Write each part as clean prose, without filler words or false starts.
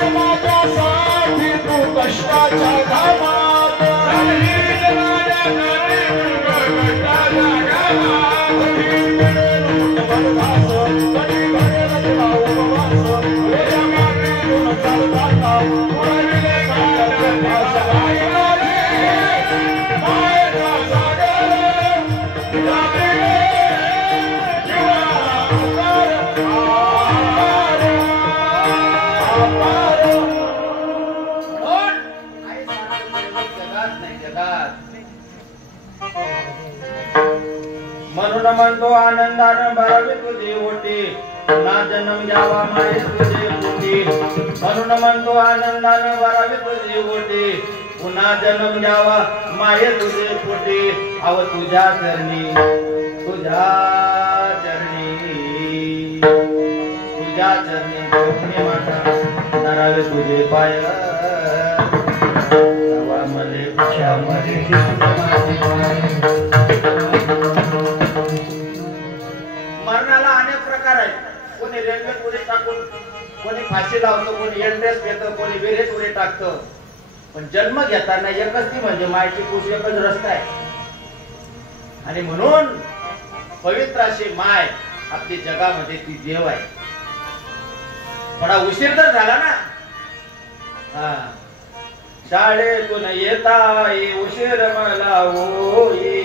समाजासाठी तू कष्टाच्या घामात म्हणून म्हणतो आनंदानं भरावी तुझी ओटी पुन्हा जन्म घ्यावा माये तुझे पोटी म्हणून म्हणतो आनंदानं भरावी तुझी ओटी पुन्हा जन्म घ्यावा माये तुझे पोटी अव तुझ्या चरणी पुण्य माता धरावे तुझे पाय मले मरणाला अनेक प्रकार आहेत. कोणी रेल्वेत उडी टाकून, कोणी फाशी लावतो, कोणी एंट्रेस घेतं, कोणी विहिरीत उडी टाकतं. पण जन्म घेताना एकच ती म्हणजे मायची कुश, एकच रस्ता आहे. आणि म्हणून पवित्र अशी माय आपली जगामध्ये ती देव आहे. थोडा उशीर तर झाला ना. शाळेतून येता उशीर मला होई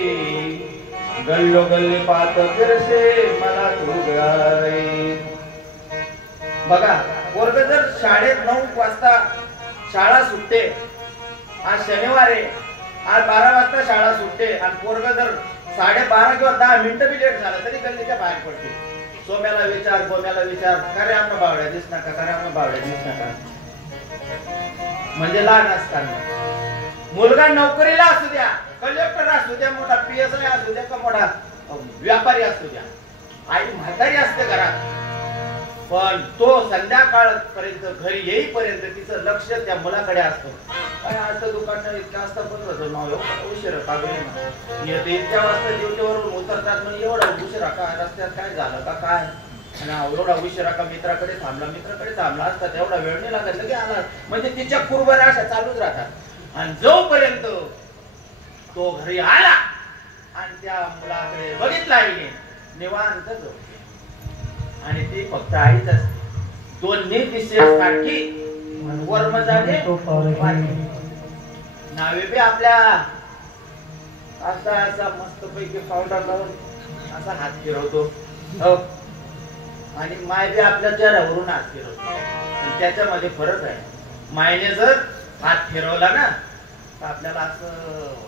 गल्लो गल्ली पात फिरसे मला तू गाई. बघा पोरग जर शाळेत 9 वाजता शाळा सुटते, आज शनिवार आहे, आज 12 वाजता शाळा सुटते आणि पोरग जर 12:30 किंवा 10 मिनिटं बी लेट झाला तरी गल्लीच्या बाहेर पडते. सोम्याला विचार, गोम्याला विचार, खरे आम्हाला बावड्या दिस नका, खरे आम्हाला बावड्या दिस नका. म्हणजे लहान असताना मुलगा नोकरीला असू द्या, कलेक्टर असू द्या, मोठा PSI असू द्या का मोठा व्यापारी असू द्या, आई म्हातारी असते घरात, पण तो संध्याकाळपर्यंत घरी येईपर्यंत तिचं लक्ष त्या मुलाकडे असतं. काय असं दुकान इतक्या वाजता बंद होतं ना, उशीर का येते इतक्या वाजता ड्युटीवरून उतरतात म्हणजे एवढा उशिरा का, रस्त्यात काय झालं का काय, आणि एवढा उशिरा का मित्राकडे थांबला असतात, एवढा वेळ नाही लागत लगे आला. म्हणजे तिच्या कुरबऱ्या अशा चालूच राहतात. आणि जोपर्यंत तो घरी आला आणि त्या मुलाकडे बघितला आईने निवांत जो, आणि ती फक्त आईच असते. दोन्ही दिशेस सारखी वर्मजाने नावे बी आपल्या असा मस्त पैकी पावडर लावून असा हात फिरवतो आणि माय बी आपल्या चेहऱ्यावरून हात फिरवतो. त्याच्यामध्ये फरक आहे. मायने जर हात फिरवला ना तर आपल्याला असं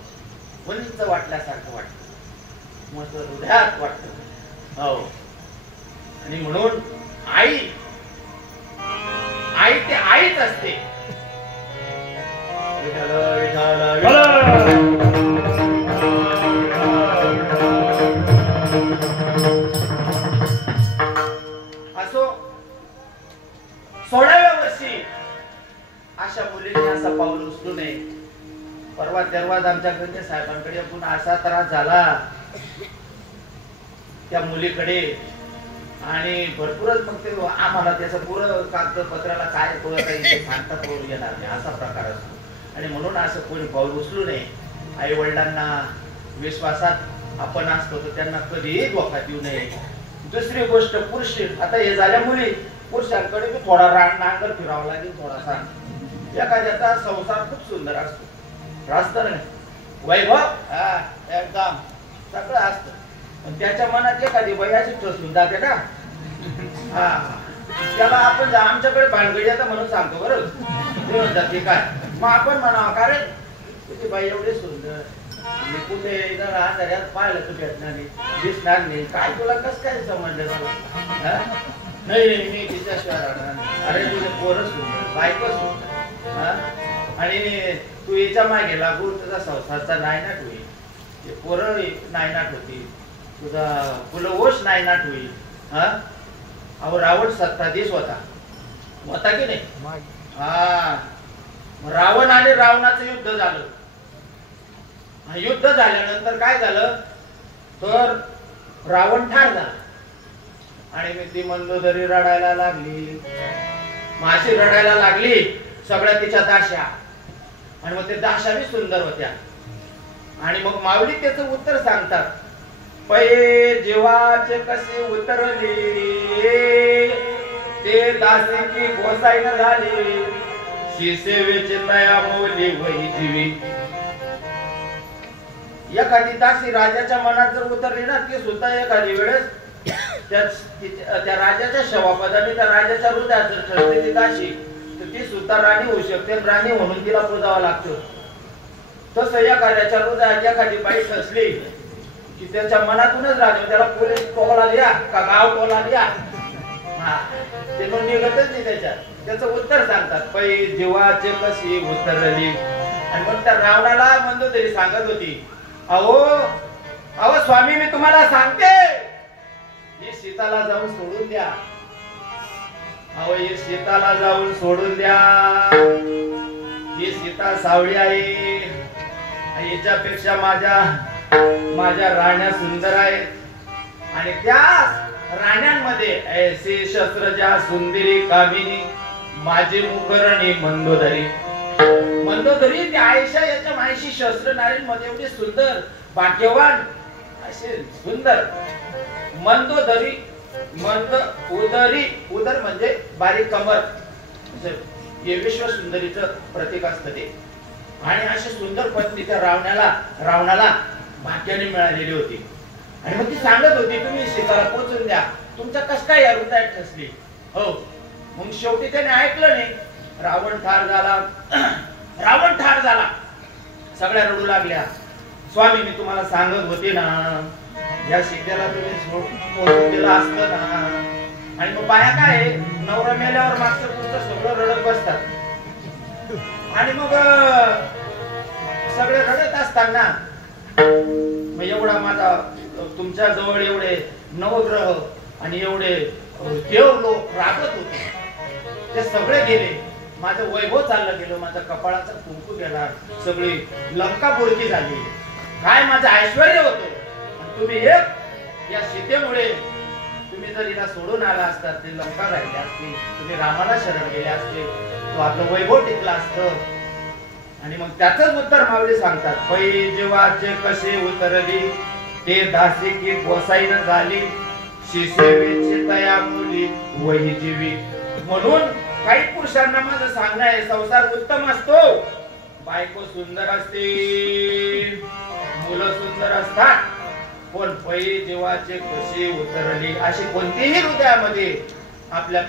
उंच वाटल्यासारखं वाटतं, मस्त हृदयात वाटतं. हो, आणि म्हणून आई ते आईच असते. विठ्ठल विठ्ठल असो. 16व्या वर्षी अशा मुलीने असा पाऊल उचलू नये. परवा तेरवाज आमच्या गंजे साहेबांकडे पुन्हा असा त्रास झाला त्या मुलीकडे, आणि भरपूरच मग ते आम्हाला त्याचं पुरं कागदपत्राला काय सांगता येणार नाही असा प्रकार असतो. आणि म्हणून असं कोणी पाऊल उचलू नये. आई वडिलांना विश्वासात आपण असतो तर त्यांना कधीही धोका देऊ नये. दुसरी गोष्ट, पुरुष आता हे झाल्या मुली, पुरुषांकडे बी थोडा नांगर फिरावा लागेल थोडासा. एखाद्याचा संसार खूप सुंदर असतो, असतं ना वैभव, एकदम सगळं असतं, पण त्याच्या मनात एखादी बाई अशी ठसून जाते ना, त्याला आपण आमच्याकडे भानगडी येतं म्हणून सांगतो बरं जाते काय, मग आपण म्हणावं का रे तुझी बाई एवढी सुंदर, मी कुठे आजाऱ्यात पाहिलं तू भेटणार नाही, दिसणार नाही, काय तुला कस काय समजलं नाही मी तिच्याशिवाय राहणार. अरे तुझे पोरं सुंदर, बायको सुंदर, आणि तू याच्या मागे लागून तुझा संसारचा नायनाट होईल, ते पोरं नायनाट होती, तुझा कुलवोश नायनाट होईल. अहो रावण सत्ताधीश होता की नाही? रावण आणि रावणाचं युद्ध झालं. युद्ध झाल्यानंतर काय झालं तर रावण ठार झाला आणि मी ती मंदोदरी रडायला लागली. माशी रडायला लागली, सगळ्या तिच्या दाशा, आणि मग ते दाशा बी सुंदर होत्या. आणि मग माऊली त्याचं उत्तर सांगतात, पै जीवाचे कसे उतरले ते दासी की गोसाईन झाले, शिसेवेचे तया मोली वही जीवी. एखादी दासी राजाच्या मनात जर उतरली ना, ती सुद्धा एखादी वेळेस त्या राजाच्या शवापदाने त्या राजाच्या हृदयात जर ठरते ती दासी, तर ती सुद्धा राणी होऊ शकते. राणी म्हणून तिला पूजावं लागतं. तसं एखाद्याच्या हृदयात एखादी बाई ठसली की त्याच्या मनातूनच राजा, त्याला पोलीस टोला लिहा का गाव टोला लिहा, ते निघतच नाही त्याच्यात. त्याचं उत्तर सांगतात, पै जीवाचे कशी उतरली. आणि मग त्या रावणाला मंदोदरी सांगत होती, अहो स्वामी, मी तुम्हाला सांगते, ही सीताला जाऊन सोडून द्या. अहो ही सीताला जाऊन सोडून द्या. ही सीता सावळी आहे. हिच्यापेक्षा माझ्या राण्या सुंदर आहेत. आणि त्या राण्यांमध्ये ऐसी शस्त्रजा सुंदरी कामिनी माझी मुखरणी मंदोदरी. मंदोदरी त्या आयशा याच्या मायशी शस्त्र नारींमध्ये एवढी सुंदर भाग्यवान असे सुंदर. मंदोदरी, मंद उदरी, उदर म्हणजे बारीक कमर, हे विश्व सुंदरीचं प्रतीक असतं ते. आणि अशी सुंदर पत्नी त्या रावणाला भाग्याने मिळालेली होती. आणि मग ती सांगत होती, तुम्ही सीताला पोचून द्या, तुमचा कस काय या हृदयात ठसली. हो, मग शेवटी त्याने ऐकलं नाही. रावण ठार झाला. सगळ्या रडू लागल्या, स्वामी मी तुम्हाला सांगत होते ना, या सीतेला तुम्ही पोचून दिलं असतं ना. आणि मग बाया काय, नवरा मेल्यावर मागचं पुढचं सगळं रडत बसतात. आणि मग सगळे रडत असताना मग एवढा माझा तुमच्या जवळ एवढे नवग्रह आणि एवढे देव लोक राबत होते, ते सगळे गेले. माझं वैभव चाललं गेलं, माझा कपाळाचा कुंकू गेला, सगळी लंका बुडकी झाली. काय माझं ऐश्वर्य होतं. आणि तुम्ही या सीतेमुळे तुम्ही जर हिला सोडून आला असतात, ते लंका राहिली असती, तुम्ही रामाला शरण गेले असते, तो आपलं वैभव टिकलं असतं. आणि मग त्याचंच उत्तर माऊली सांगतात, पै जीवाचे कसे उतरली ते दासी की गोसाईन झाली, शिसेवेची तया मुली वही जीवी. म्हणून काही पुरुषांना माझं सांगणं आहे, संसार उत्तम असतो, बायको सुंदर असते, मुलं सुंदर असतात, पण पै जीवाचे कसे उतरली अशी कोणतीही हृदयामध्ये आपल्या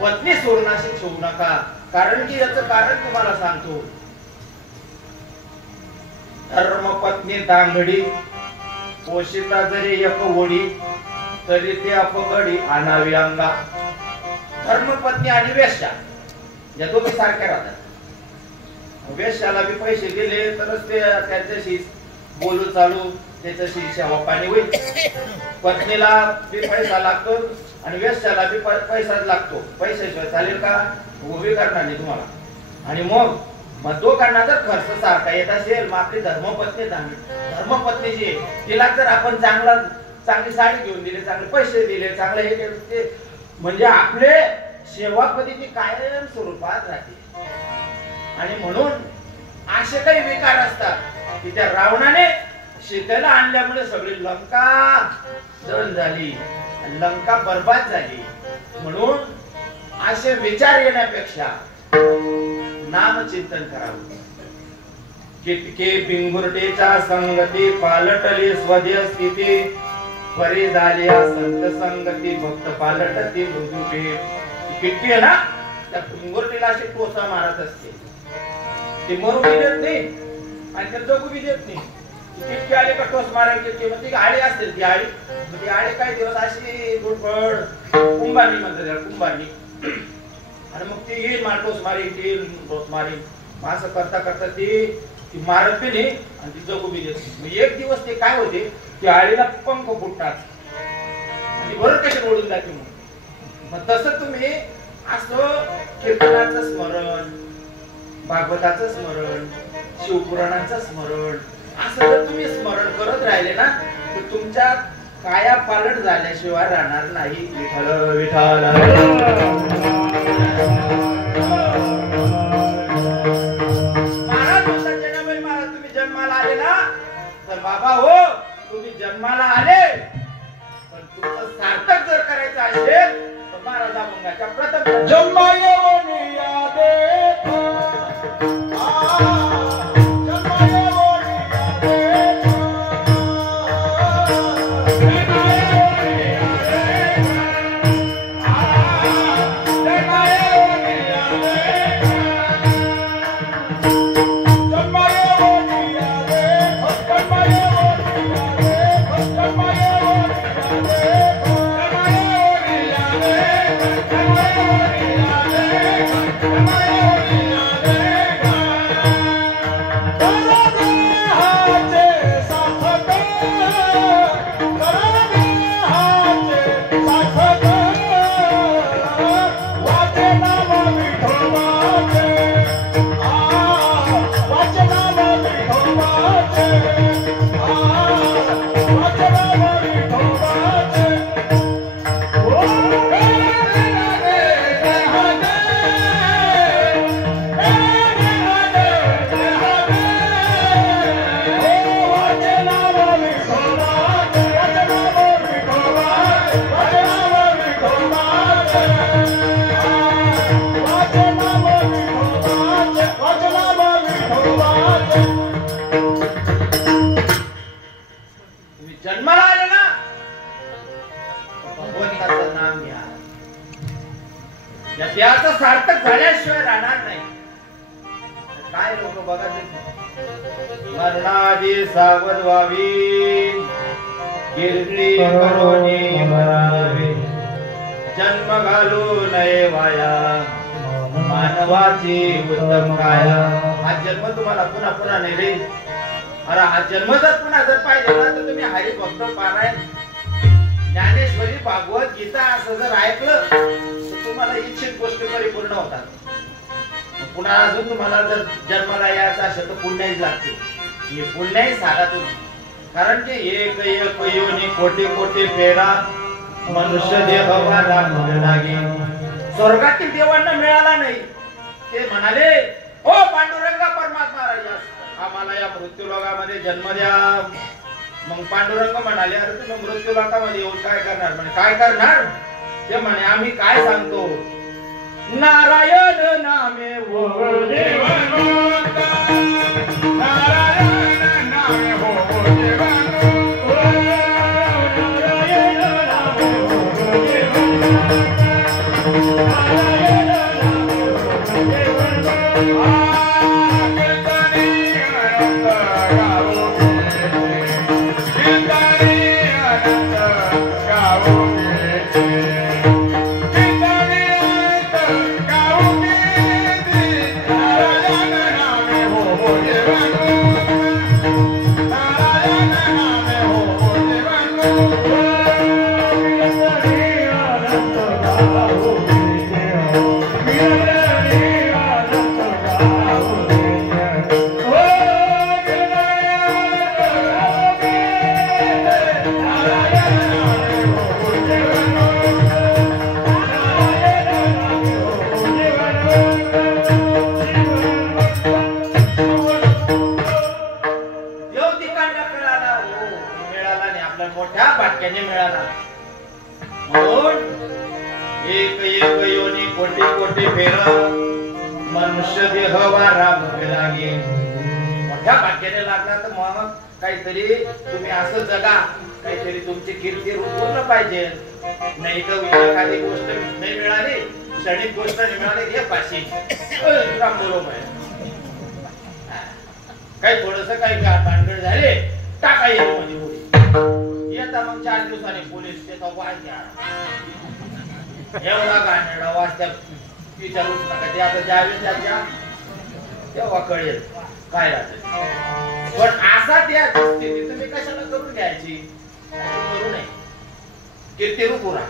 पत्नी सोडून अशी ठेवू नका. कारण की याचं कारण तुम्हाला सांगतो. धर्मपत्नी दांगडी पोषिता जरी एक ओढी, तरी ते अपगडी आणावी अंगा. धर्मपत्नी आणि वेश्या या दोघी सारख्या राहतात. वेश्याला बी पैसे दिले तरच ते त्यांच्याशी बोलू चालू, त्याच्याशी सेवा पाणी होईल. पत्नीला बी पैसा लागतो आणि वेश्याला बी पैसाच लागतो. पैशाशिवाय चालेल का? उभी करणार नाही तुम्हाला. आणि मग दोघांना जर खर्च सारखा येत असेल, मग आपली धर्मपत्नी जी तिला जर आपण चांगली साडी घेऊन दिली, चांगले पैसे दिले, चांगले हे केले, म्हणजे आपले सेवापदी ती कायम स्वरूपात राहते. आणि म्हणून असे काही विकार असतात की त्या रावणाने सीतेला आणल्यामुळे सगळी लंका जळून झाली, लंका बर्बाद झाली. म्हणून असे विचार येण्यापेक्षा नामचिंतन करावं. कितके बिंगुरटेच्या संगती पालटली स्वदेय स्थिती, परी झाली संत संगती भक्त पालटती मृत्यू भेट. किटकी आहे ना, त्या बिंगुरटीला अशी टोचा मारत असते, ते मरू बी देत नाही आणि ते जगू बी देत नाही. किटकी आली का टोच मारायची, ती म्हणते आळी असते, ती आळी काही दिवस अशी गुडबड कुंभारणी म्हणतात त्याला, कुंभारणी. आणि मग ती येईल टोच मारी, ती टोच मारी, असं करता करता ती मारत बी नाही आणि ती जगू बी देत नाही. एक दिवस ते काय होते, ती आळीला पंख फुटतात आणि बरं कशी ओढून जाते. मग तसं तुम्ही असं कीर्तनाचं स्मरण, भागवताचं स्मरण, शिवपुराणाचं स्मरण, असं जर तुम्ही स्मरण करत राहिले ना, तर तुमच्या काया पालट झाल्याशिवाय राहणार नाही. विठ्ठल विठ्ठल महाराज म्हणतात जनाबाई महाराज तुम्ही जन्माला आले ना तर बाबा हो तुम्ही जन्माला आले पण तुमचं सार्थक जर करायचं असेल तर महाराज अभंगाच्या प्रथम जन्मायोनी यादे त्याचं सार्थक झाल्याशिवाय राहणार नाही. काय लोक बघा मरणादी सावध व्हावी गिरणी करोनी मरावी जन्म घालू नये वाया मानवाची उत्तम काया. हा जन्म तुम्हाला पुन्हा पुन्हा नाही रे. अरे हा जन्म जर पुन्हा जर पाहिजे ना तर तुम्ही हरिभक्त पारायण ज्ञानेश्वरी भागवत गीता असं जर ऐकलं तर तुम्हाला इच्छित गोष्टी परिपूर्ण होतात. पुन्हा अजून तुम्हाला जर जन्माला यायचं असेल तर पुण्याच लागते. हे पुण्याही सांगा तुम्ही. कारण की एक एक योनी कोटी कोटी फेरा मनुष्य देह लागे. स्वर्गातील देवांना मिळाला नाही. ते म्हणाले ओ पांडुरंगा परमात्मा राजा आम्हाला या मृत्यूलोकामध्ये जन्म द्या. मग पांडुरंग म्हणाले अरे तुम्ही मृत्यूलोकामध्ये येऊन काय करणार. म्हणे काय करणार ते म्हणे आम्ही काय सांगतो नारायण नामे हो देवानंद नारायण नामे हो देवानंद नारायण नामे हो देवानंद नारायण नामे हो देवानंद मनुष्य देह राम लागे. मोठ्या भाग्याने लागला तर मग काहीतरी तुम्ही असं जगा काहीतरी तुमची कीर्ती पूर्ण पाहिजे. नाही तर एखादी गोष्ट नाही मिळाली क्षणिक गोष्ट नाही मिळाली हे पाशी राम बरोबर काही थोडस काही भानगड झाले टाका येता मग 4 दिवसांनी पोलीस त्याचा वाज घ्या एवढा गाणेडा वाजता विचारूच नका. ते आता ज्यावेळेस त्याच्या तेव्हा कळेल काय राहते. पण असा त्या स्थिती तुम्ही कशाला करून घ्यायची करू नये. कीर्ती रूप राहा.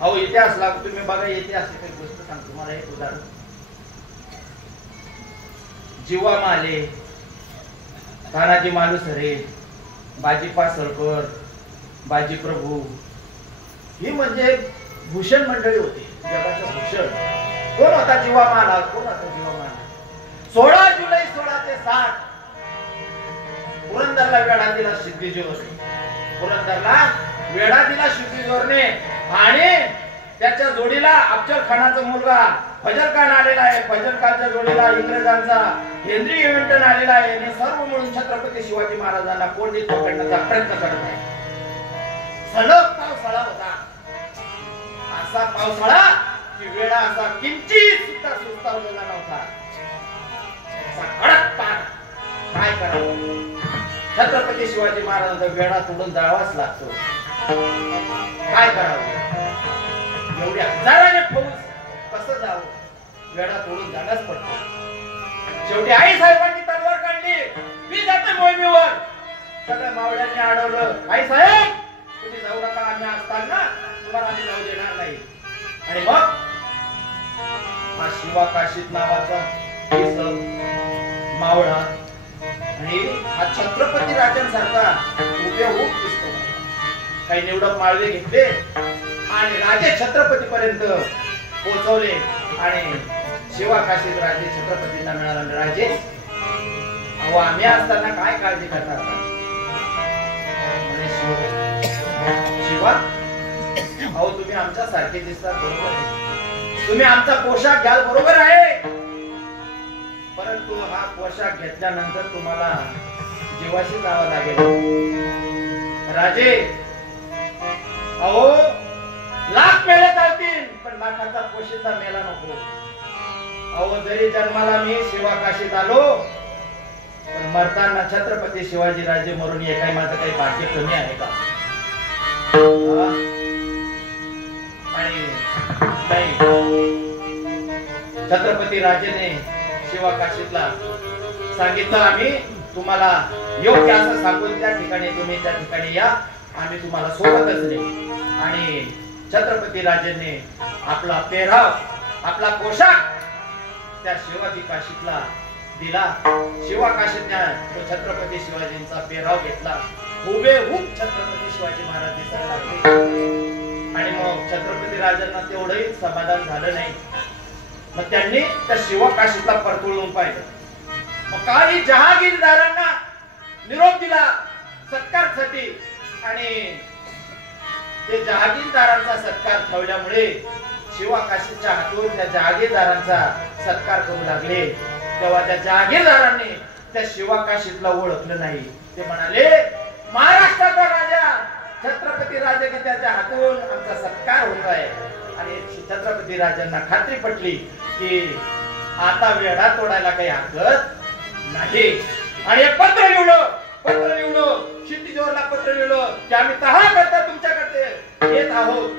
अहो इतिहास लागतो तुम्ही बघा. इतिहास काही गोष्ट सांगतो मला एक उदाहरण. जीवा माले तानाजी मालुसरे बाजी पासळकर बाजी प्रभू ही म्हणजे भूषण मंडळी होती, जगाचं भूषण. कोण होता जीवामाला? कोण होता जीवामाला? 16 जुलै 1660 पुरंदरला वेढा दिला सिद्धीजोरने. पुरंदरला वेढा दिला सिद्धीजोरने आणि त्याच्या जोडीला अफजल खानाचा मुलगा फजल खान आलेला आहे. फजल खानच्या जोडीला इंग्रजांचा हेनरी इव्हिंटन आलेला आहे. आणि सर्व मिळून छत्रपती शिवाजी महाराजांना कोंडीत पकडण्याचा प्रयत्न करत आहे. सलग पावसाळा होता. असा पावसाळा की वेळा असा किंचित सुद्धा सुस्तावलेला नव्हता. कडक पाठ. काय करावं? छत्रपती शिवाजी महाराजांचा वेळा तोडून जाळावाच लागतो. काय करावं? एवढ्या हजाराने फौज कसं जावं? वेळा तोडून जाणंच पडतो. शेवटी आई साहेबांनी तलवार काढली. मी जाते मोहिमेवर. सगळ्या मावळ्यांनी अडवलं. आई साहेब तुम्ही जाऊ नका, आम्ही असताना तुम्हाला आम्ही जाऊ देणार नाही. आणि मग हा शिवा काशीद नावाचा मावळा आणि हा छत्रपती राजांसारखा हुबेहूब दिसतो. काही निवडक माळवे घेतले आणि राजे छत्रपती पर्यंत पोहोचवले. आणि शिवा काशीद राजे छत्रपतींना मिळाला. राजे अहो आम्ही असताना काय काळजी करतात? शिवा अहो तुम्ही आमच्या सारखे दिसतात, बरोबर आहे. तुम्ही आमचा पोशाख घ्याल, बरोबर आहे. परंतु हा पोशाख घेतल्यानंतर तुम्हाला जीवाशी जावं लागेल. राजे अहो लाख मेले चालतील पण लाखाचा पोशिंदा मेला नको. अहो जरी जन्माला मी शिवा काशीत आलो पण मरताना छत्रपती शिवाजी राजे मरून ये. काही माझं काही भाग्य कमी आहे का? आणि नाही, छत्रपती राजेने शिवा काशीतला सांगितलं आम्ही तुम्हाला योग्य असं सांगून त्या ठिकाणी तुम्ही त्या ठिकाणी या, आम्ही तुम्हाला सोबतच नाही. आणि छत्रपती राजेने आपला पेहराव आपला पोशाख त्या शिवाजी काशीतला दिला. शिवा काशीतने तो छत्रपती शिवाजींचा पेहराव घेतला. हुबेहूब छत्रपती शिवाजी महाराज दिसायला लागले. आणि मग छत्रपती राजांना तेवढंही समाधान झालं नाही. मग त्यांनी त्या शिवा काशीतला परतवून पाहिलं. मग काही जहागीरदारांना निरोप दिला सत्कारसाठी. आणि ते जहागीरदारांचा सत्कार ठेवल्यामुळे शिवा काशीच्या हातून त्या जहागीरदारांचा सत्कार करू लागले. तेव्हा त्या जहागीरदारांनी त्या शिवा काशीतला ओळखलं नाही. ते म्हणाले महाराष्ट्राचा राजा छत्रपती राजाने त्याच्या हातून आमचा सत्कार होत आहे. आणि छत्रपती राजांना खात्री पटली की आता वेढा तोडायला काही हरकत नाही. आणि एक पत्र लिहिलं सिद्धीजोहरला पत्र लिहिलं की आम्ही तहा करता तुमच्याकडे येत आहोत.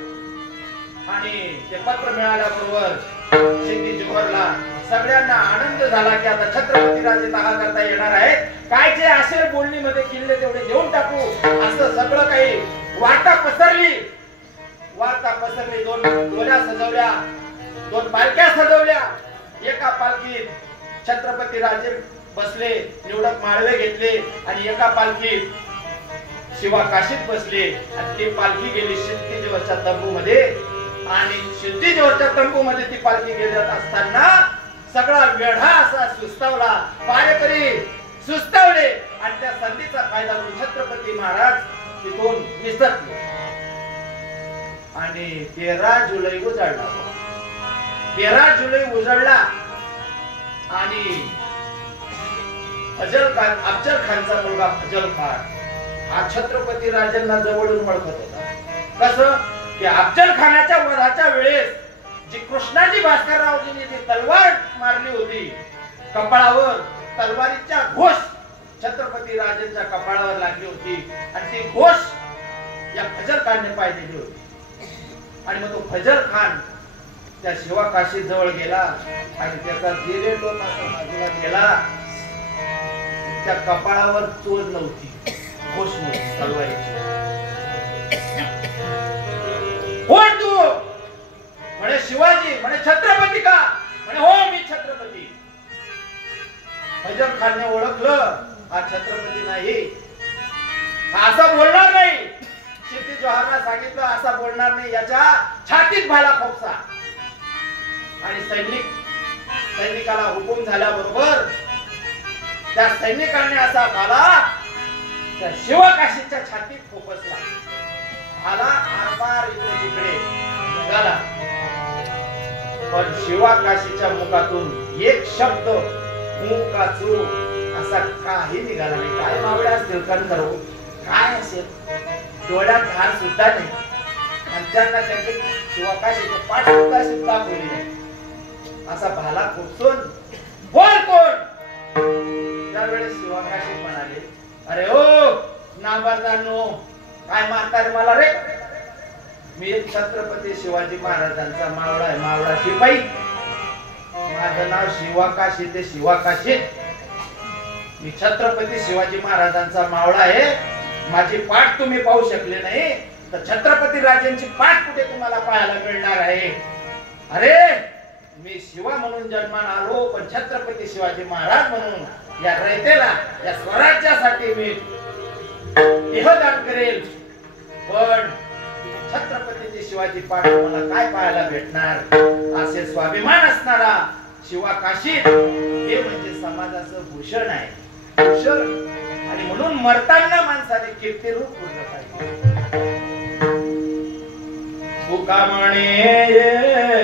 आणि ते पत्र मिळाल्याबरोबर सिद्धीजोहरला सगळ्यांना आनंद झाला की आता छत्रपती राजे तहा करता येणार आहेत. काय जे असेल बोलणीमध्ये किल्ले तेवढे देऊन टाकू असं सगळं काही वार्ता पसरली. दोन डोल्या सजवल्या, दोन पालख्या सजवल्या. एका पालखीत छत्रपती राजे बसले, निवडक माळवे घेतले. आणि एका पालखीत शिवा काशीत बसले. आणि ती पालखी गेली सिद्धीजोहरच्या तंबूमध्ये. आणि सिद्धीजोहरच्या तंबूमध्ये ती पालखी गेल्यात असताना सगळा वेढा असा सुस्तावला. पारेकरी सुस्तावले. आणि त्या संधीचा फायदा करून छत्रपती महाराज तिथून निसटले. आणि 13 जुलै उजाडला. 13 जुलै उजाडला. आणि अफजल खानचा मुलगा फजल खान हा छत्रपती राजांना जवळून ओळखत होता. कसं की अफजल खानाच्या वधाच्या वेळेस जी कृष्णाजी भास्कररावजींनी जी तलवार मारली होती कपाळावर, तलवारीच्या घोष छत्रपती राजांच्या कपाळावर लागली होती. आणि ती घोष या फजल खानने पाहिलेली होती. आणि मग तो फजल खान त्या शिवा काशी जवळ गेला आणि त्याचा जिरे टोकाचा बाजूला गेला. त्या कपाळावर चोच नव्हती, घोष नव्हती तलवारीची. कोण तू? म्हणे शिवाजी. म्हणे छत्रपती का? म्हणे हो मी छत्रपती. फजल खानने ओळखलं हा छत्रपती नाही, हा असा बोलणार नाही. क्षिती जोहरला सांगितलं असा बोलणार नाही, याच्या छातीत भाला खोपसा. आणि सैनिकाला हुकूम झाल्याबरोबर त्या सैनिकांनी असा भाला त्या शिवकाशीच्या छातीत खोपसला. भाला आरपार इकडे तिकडे निघाला, पण शिवकाशीच्या मुखातून एक शब्द मुकाचू असा काही निघाला नाही. काय मावळे असतील कणखरो, काय असेल, डोळ्यात धार सुद्धा नाही. आणि त्यांना त्याचे शिवकाशीचे पाठ सुद्धा दाखवले नाही. असा भाला खुपसून बोल कोण. त्यावेळेस शिवकाशी म्हणाले, अरे ओ नामर्दानो, काय मारता रे मला रे? मी छत्रपती शिवाजी महाराजांचा मावळा आहे, मावळा शिपाई. माझं नाव शिवकाशी ते शिवकाशी. मी छत्रपती शिवाजी महाराजांचा मावळा आहे. माझी पाठ तुम्ही पाहू शकले नाही, तर छत्रपती राजांची पाठ कुठे तुम्हाला पाहायला मिळणार आहे? अरे मी शिवा म्हणून जन्माला आलो, पण छत्रपती शिवाजी महाराज म्हणून या रयतेला, या स्वराज्यासाठी मी देहदान करेल. पण छत्रपती शिवाजी पाठ मला काय पाहायला भेटणार? असे स्वाभिमान असणारा शिवकाशी हे म्हणजे समाजाचं भूषण आहे, भूषण. आणि म्हणून मरताना माणसाने कीर्तिरूप पूर्ण पाहिजे. तुका म्हणे